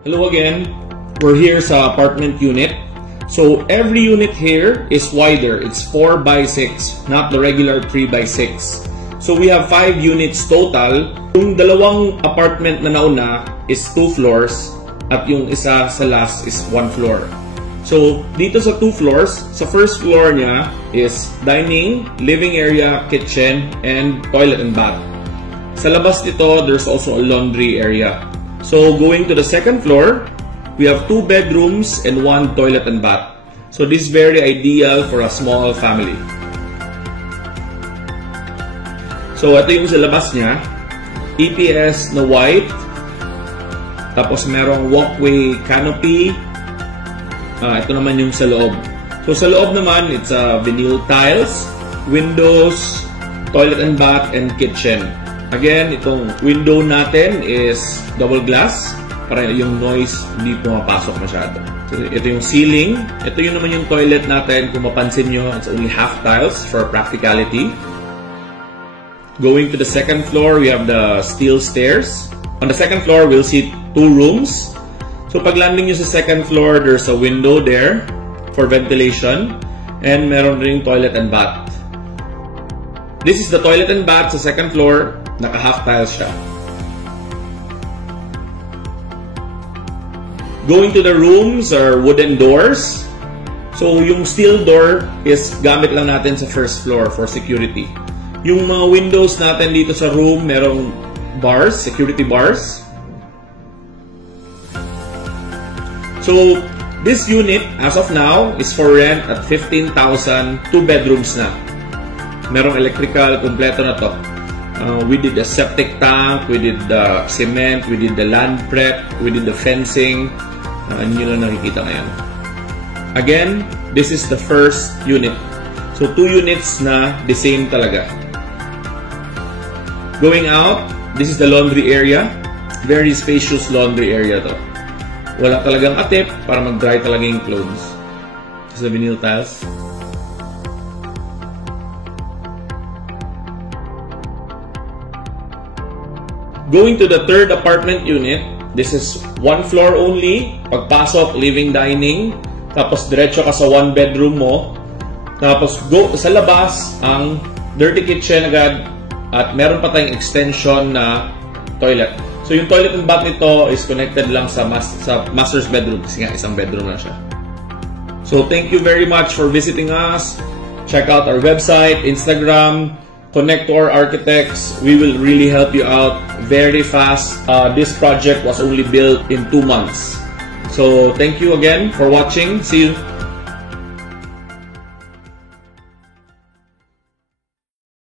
Hello again. We're here sa apartment unit. So every unit here is wider. It's 4 by 6, not the regular 3 by 6. So we have 5 units total. Yung dalawang apartment na nauna is 2 floors at yung isa sa last is 1 floor. So dito sa 2 floors, sa first floor niya is dining, living area, kitchen, and toilet and bath. Sa labas nito, there's also a laundry area. So going to the second floor, we have 2 bedrooms and 1 toilet and bath. So this is very ideal for a small family. So ito yung sa labas niya, EPS na white, tapos merong walkway canopy. Ito naman yung sa loob. So sa loob naman, it's vinyl tiles, windows, toilet and bath, and kitchen. Again, itong window natin is double glass para yung noise hindi pumapasok masyado. So, ito yung ceiling. Ito yung naman yung toilet natin. Kung mapansin nyo, it's only half tiles for practicality. Going to the second floor, we have the steel stairs. On the second floor, we'll see 2 rooms. So pag landing nyo sa second floor, there's a window there for ventilation. And meron rin toilet and bath. This is the toilet and bath sa second floor. Naka-half tiles siya. Going to the rooms are wooden doors. So yung steel door is gamit lang natin sa first floor for security. Yung mga windows natin dito sa room, merong bars, security bars. So this unit, as of now, is for rent at 15,000, 2 bedrooms na. Merong electrical, kompleto na to. We did the septic tank, we did the cement, we did the land prep, we did the fencing. Ano nyo lang nakikita ngayon. Again, this is the first unit. So 2 units na the same talaga. Going out, this is the laundry area. Very spacious laundry area to. Wala talagang atip para mag-dry talaga yung clothes. This is the vinyl tiles. Going to the third apartment unit, this is 1 floor only. Pagpasok, living, dining. Tapos diretso ka sa 1 bedroom mo. Tapos go sa labas, ang dirty kitchen agad. At meron pa tayong extension na toilet. So yung toilet and bath nito is connected lang sa master's bedroom. Kasi nga isang bedroom na siya. So thank you very much for visiting us. Check out our website, Instagram. Connect to our architects. We will really help you out very fast. This project was only built in 2 months. So thank you again for watching. See you.